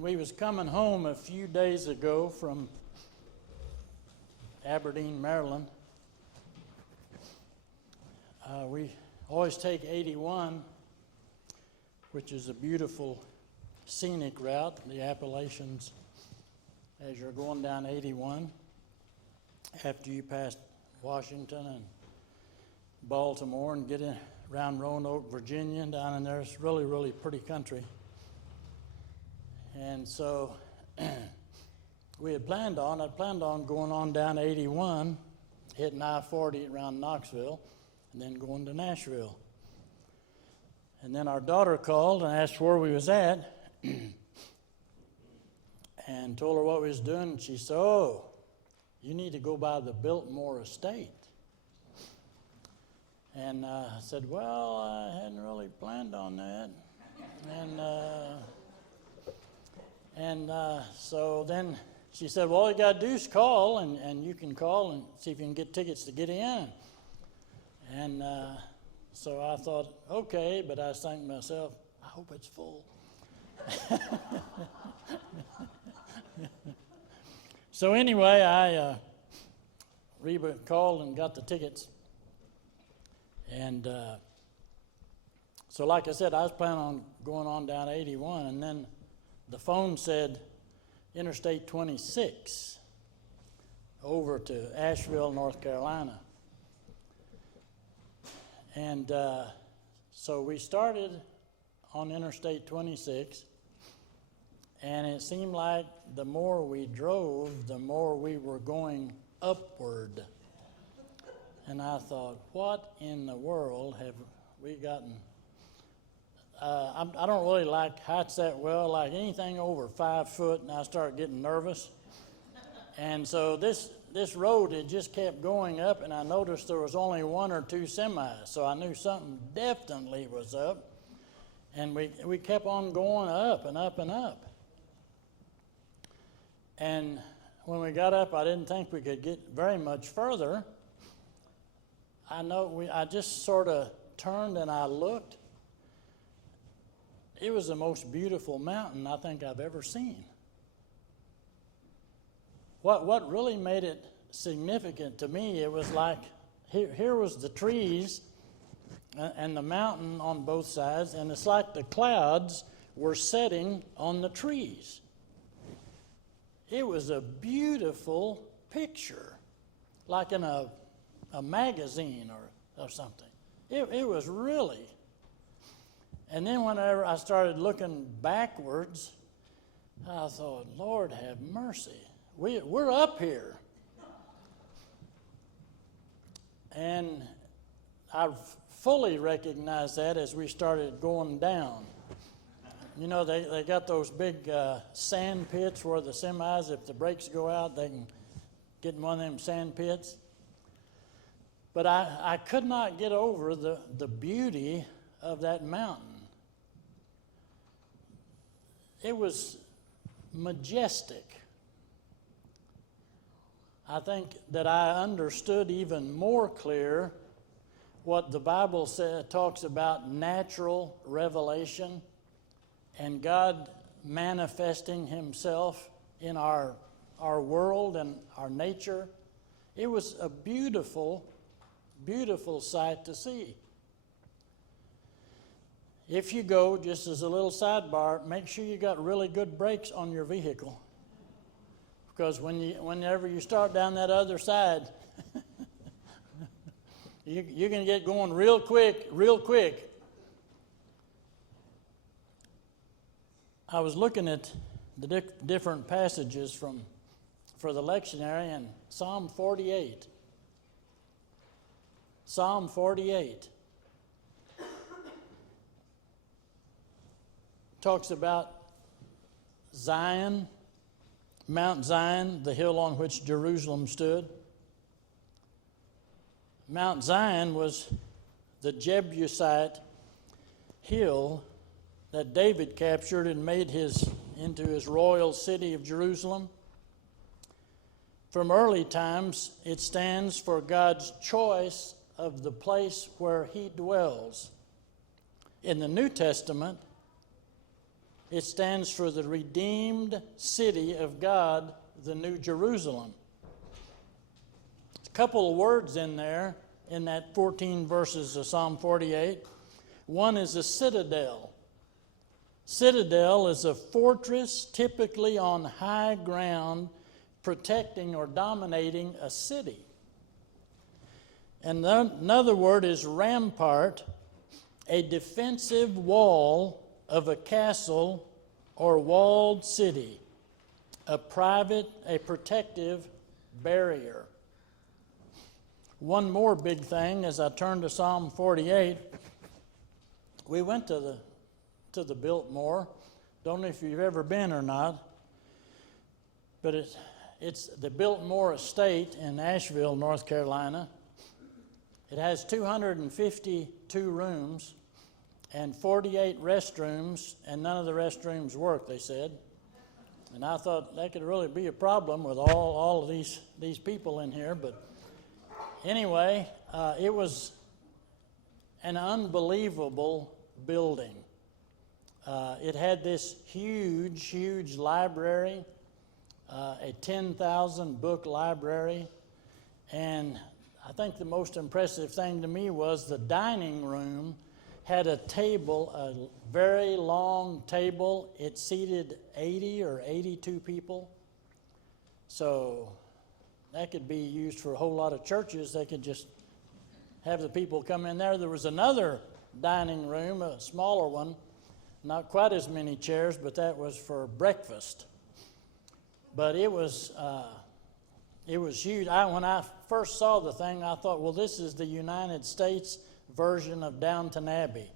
When we was coming home a few days ago from Aberdeen, Maryland, we always take 81, which is a beautiful scenic route, the Appalachians, as you're going down 81, after you pass Washington and Baltimore and get in around Roanoke, Virginia, and down in there. It's really, really pretty country. And so I planned on going on down 81, hitting I-40 around Knoxville, and then going to Nashville. And then our daughter called and asked where we was at, and told her what we was doing. And she said, "Oh, you need to go by the Biltmore Estate." And I said, "Well, I hadn't really planned on that." So then she said, "Well, all you got to do is call, and you can call and see if you can get tickets to get in." And so I thought, okay, but I was thinking to myself, I hope it's full. So anyway, Reba called and got the tickets. And so like I said, I was planning on going on down 81, and then the phone said Interstate 26 over to Asheville, North Carolina. And so we started on Interstate 26, and it seemed like the more we drove, the more we were going upward. And I thought, what in the world have we gotten? I don't really like heights that well, like anything over 5 foot, and I started getting nervous. And so this road, it just kept going up, and I noticed there was only 1 or 2 semis, so I knew something definitely was up. And we kept on going up and up and up. And when we got up, I didn't think we could get very much further. I just sort of turned and I looked. It was the most beautiful mountain I think I've ever seen. What really made it significant to me, it was like here was the trees and the mountain on both sides, and it's like the clouds were setting on the trees. It was a beautiful picture, like in a magazine or something. It was really. And then whenever I started looking backwards, I thought, Lord have mercy. We're up here. And I fully recognized that as we started going down. You know, they got those big sand pits where the semis, if the brakes go out, they can get in one of them sand pits. But I could not get over the beauty of that mountain. It was majestic. I think that I understood even more clear what the Bible talks about natural revelation and God manifesting himself in our world and our nature. It was a beautiful, beautiful sight to see. If you go, just as a little sidebar, make sure you got really good brakes on your vehicle. Because whenever you start down that other side, you're going to get going real quick, real quick. I was looking at the different passages for the lectionary, and Psalm 48. Psalm 48 talks about Zion, Mount Zion, the hill on which Jerusalem stood. Mount Zion was the Jebusite hill that David captured and made into his royal city of Jerusalem. From early times, it stands for God's choice of the place where he dwells. In the New Testament, It stands for the redeemed city of God, the New Jerusalem. A couple of words in there, in that 14 verses of Psalm 48. One is a citadel. Citadel is a fortress typically on high ground protecting or dominating a city. And another word is rampart, a defensive wall of a castle or walled city, a protective barrier. One more big thing as I turn to Psalm 48, we went to the Biltmore. Don't know if you've ever been or not, but it's the Biltmore Estate in Asheville, North Carolina. It has 252 rooms and 48 restrooms, and none of the restrooms work, they said. And I thought that could really be a problem with all of these people in here. But anyway, it was an unbelievable building. It had this huge library, a 10,000 book library, and I think the most impressive thing to me was the dining room had a table, a very long table. It seated 80 or 82 people. So that could be used for a whole lot of churches. They could just have the people come in there. There was another dining room, a smaller one, not quite as many chairs, but that was for breakfast. But it was huge. When I first saw the thing, I thought, well, this is the United States version of Downton Abbey.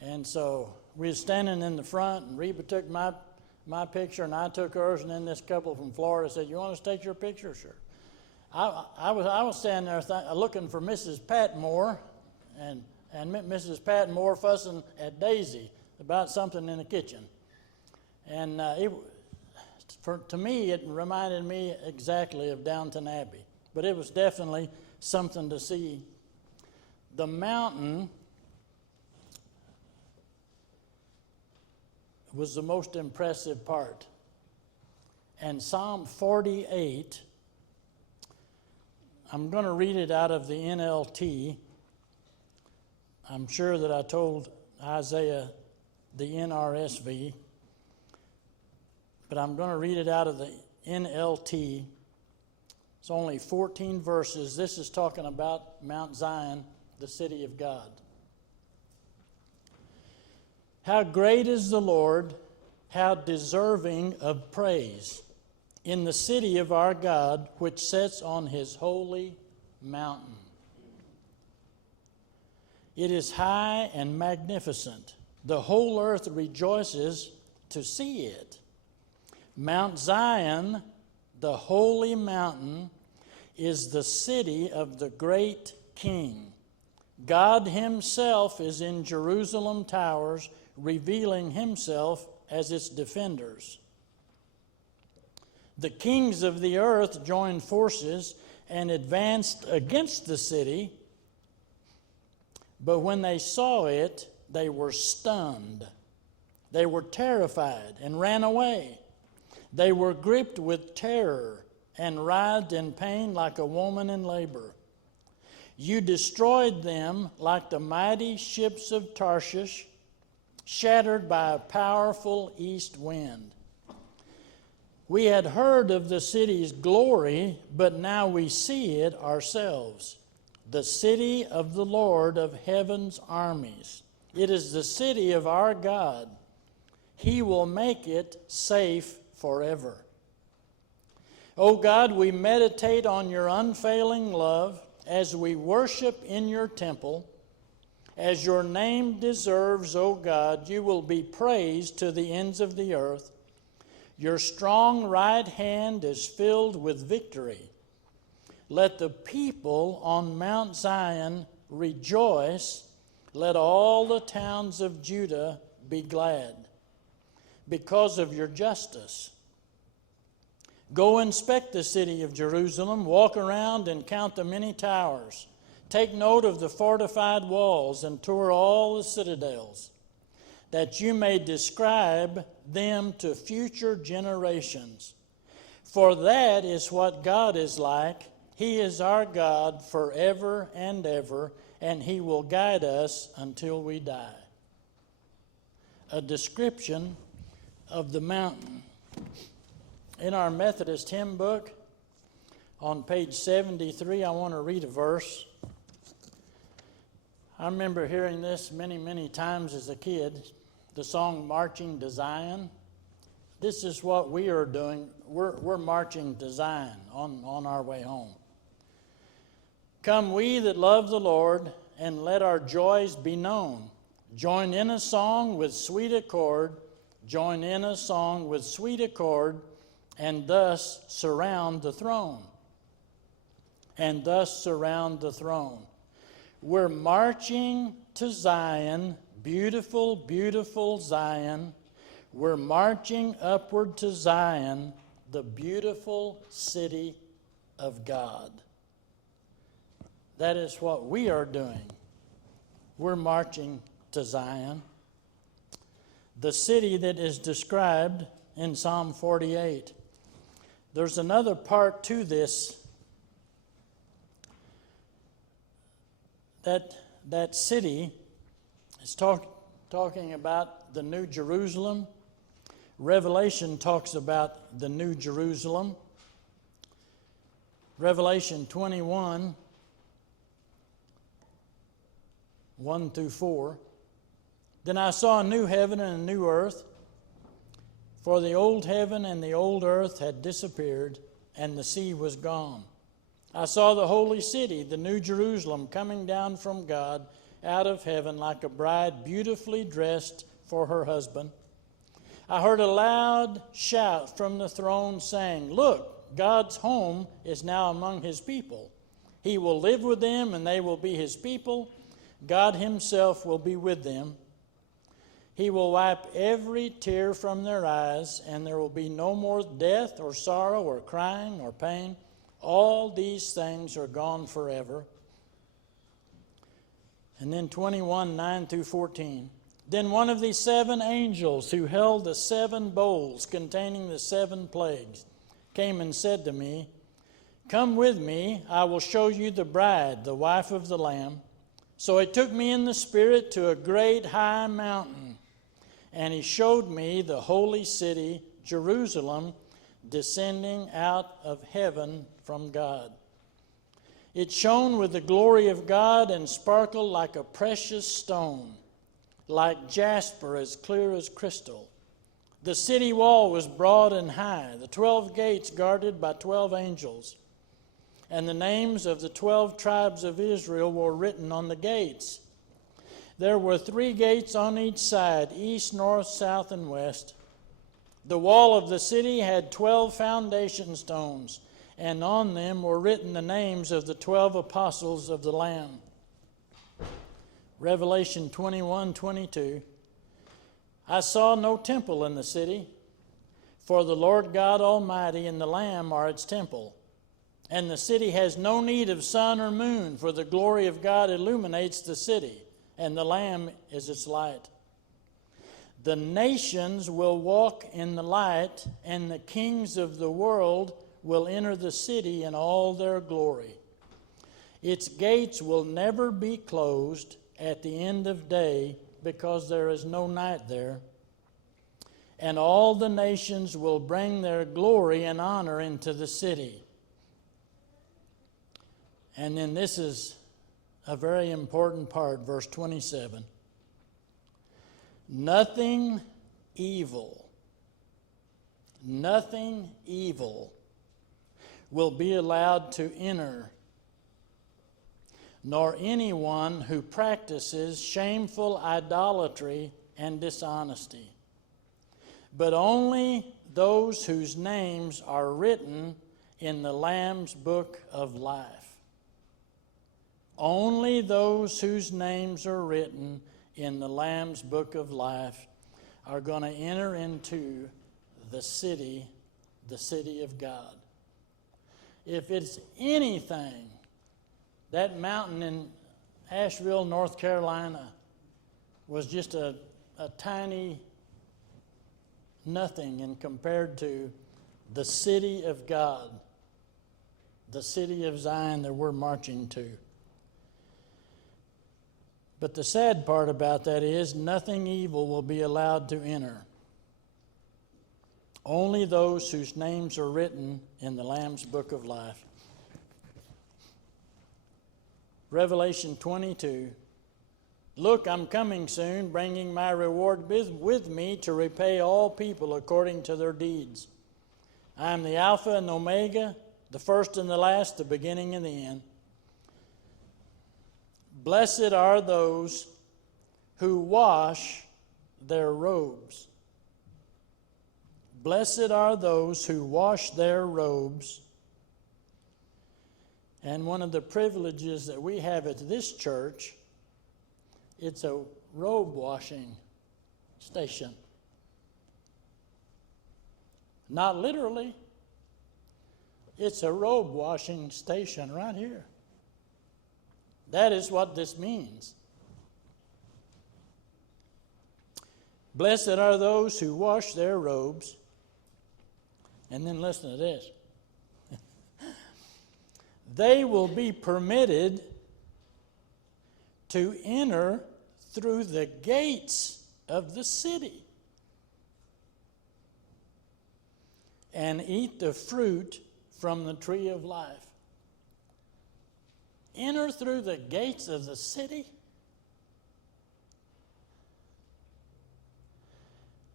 And so we were standing in the front, and Reba took my picture, and I took hers, and then this couple from Florida said, "You want us to take your picture?" Sure. I was standing there looking for Mrs. Patmore, and Mrs. Patmore fussing at Daisy about something in the kitchen. And to me, it reminded me exactly of Downton Abbey. But it was definitely something to see. The mountain was the most impressive part. And Psalm 48, I'm going to read it out of the NLT. I'm sure that I told Isaiah the NRSV, but I'm going to read it out of the NLT. It's only 14 verses. This is talking about Mount Zion, the city of God. How great is the Lord, how deserving of praise, in the city of our God, which sits on his holy mountain. It is high and magnificent. The whole earth rejoices to see it. Mount Zion, the holy mountain, is the city of the great King. God himself is in Jerusalem towers, revealing himself as its defenders. The kings of the earth joined forces and advanced against the city, but when they saw it, they were stunned. They were terrified and ran away. They were gripped with terror and writhed in pain like a woman in labor. You destroyed them like the mighty ships of Tarshish, shattered by a powerful east wind. We had heard of the city's glory, but now we see it ourselves. The city of the Lord of heaven's armies. It is the city of our God. He will make it safe forever. O God, we meditate on your unfailing love as we worship in your temple. As your name deserves, O God, you will be praised to the ends of the earth. Your strong right hand is filled with victory. Let the people on Mount Zion rejoice. Let all the towns of Judah be glad because of your justice. Go inspect the city of Jerusalem, walk around and count the many towers. Take note of the fortified walls and tour all the citadels. that you may describe them to future generations. For that is what God is like. He is our God forever and ever, and He will guide us until we die. A description of the mountain. In our Methodist hymn book, on page 73, I want to read a verse. I remember hearing this many, many times as a kid, the song Marching to Zion. This is what we are doing. We're marching to Zion on our way home. Come we that love the Lord, and let our joys be known. Join in a song with sweet accord, join in a song with sweet accord, and thus surround the throne. And thus surround the throne. We're marching to Zion, beautiful, beautiful Zion. We're marching upward to Zion, the beautiful city of God. That is what we are doing. We're marching to Zion, the city that is described in Psalm 48. There's another part to this. That city is talking about the New Jerusalem. Revelation talks about the New Jerusalem. Revelation 21, 1 through 4. Then I saw a new heaven and a new earth, for the old heaven and the old earth had disappeared, and the sea was gone. I saw the holy city, the New Jerusalem, coming down from God out of heaven like a bride beautifully dressed for her husband. I heard a loud shout from the throne saying, Look, God's home is now among His people. He will live with them, and they will be His people. God Himself will be with them. He will wipe every tear from their eyes, and there will be no more death or sorrow or crying or pain. All these things are gone forever. And then 21, 9 through 14. Then one of these seven angels who held the seven bowls containing the seven plagues came and said to me, Come with me, I will show you the bride, the wife of the Lamb. So he took me in the Spirit to a great high mountain, and he showed me the holy city, Jerusalem, descending out of heaven from God. It shone with the glory of God and sparkled like a precious stone, like jasper, as clear as crystal. The city wall was broad and high, the 12 gates guarded by 12 angels. And the names of the 12 tribes of Israel were written on the gates. There were 3 gates on each side, east, north, south, and west. The wall of the city had 12 foundation stones, and on them were written the names of the 12 apostles of the Lamb. Revelation 21:22. I saw no temple in the city, for the Lord God Almighty and the Lamb are its temple. And the city has no need of sun or moon, for the glory of God illuminates the city, and the Lamb is its light. The nations will walk in the light, and the kings of the world will enter the city in all their glory. Its gates will never be closed at the end of day, because there is no night there. And all the nations will bring their glory and honor into the city. And then this is a very important part, verse 27. Nothing evil will be allowed to enter, nor anyone who practices shameful idolatry and dishonesty, but only those whose names are written in the Lamb's book of life. Only those whose names are written in the Lamb's book of life are going to enter into the city of God. If it's anything, that mountain in Asheville, North Carolina, was just a a tiny nothing in compared to the city of God, the city of Zion that we're marching to. But the sad part about that is nothing evil will be allowed to enter. Only those whose names are written in the Lamb's Book of Life. Revelation 22. Look, I'm coming soon, bringing my reward with me to repay all people according to their deeds. I am the Alpha and the Omega, the first and the last, the beginning and the end. Blessed are those who wash their robes. Blessed are those who wash their robes. And one of the privileges that we have at this church, it's a robe washing station. Not literally. It's a robe washing station right here. That is what this means. Blessed are those who wash their robes. And then listen to this. They will be permitted to enter through the gates of the city and eat the fruit from the tree of life. Enter through the gates of the city?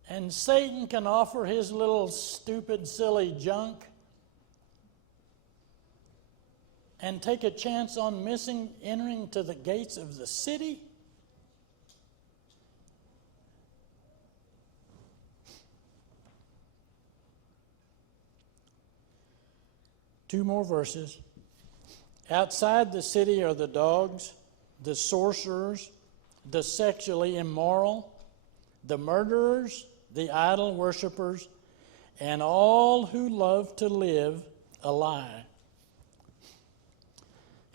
And Satan can offer his little stupid, silly junk and take a chance on entering to the gates of the city? Two more verses. Outside the city are the dogs, the sorcerers, the sexually immoral, the murderers, the idol worshippers, and all who love to live a lie.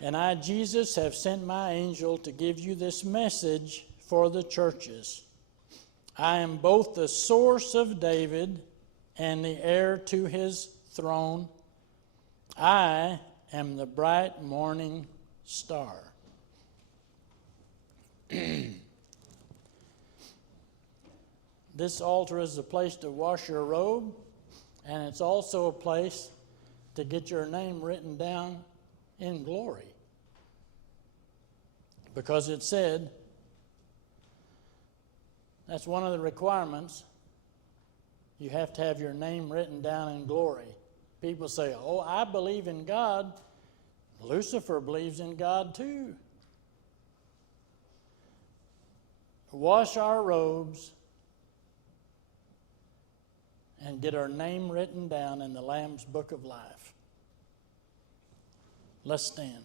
And I, Jesus, have sent my angel to give you this message for the churches. I am both the source of David and the heir to his throne. I am the bright morning star. This altar is a place to wash your robe, and it's also a place to get your name written down in glory. Because it said, that's one of the requirements, you have to have your name written down in glory. People say, oh, I believe in God. Lucifer believes in God too. Wash our robes and get our name written down in the Lamb's Book of Life. Let's stand.